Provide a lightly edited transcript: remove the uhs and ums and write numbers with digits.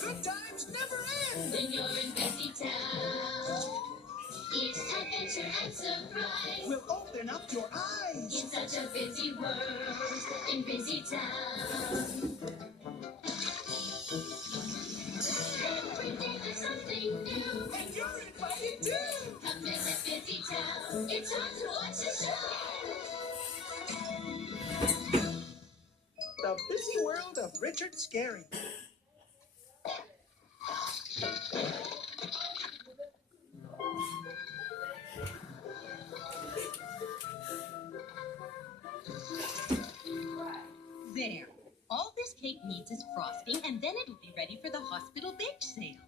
Good times never end. When you're in Busy Town, each adventure and surprise will open up your eyes. in such a busy world, in Busy Town. Every day there's something new, And you're invited too. come visit Busy Town. It's time to watch the show. The busy world of Richard Scarry. There. All this cake needs is frosting, and then it'll be ready for the hospital bake sale.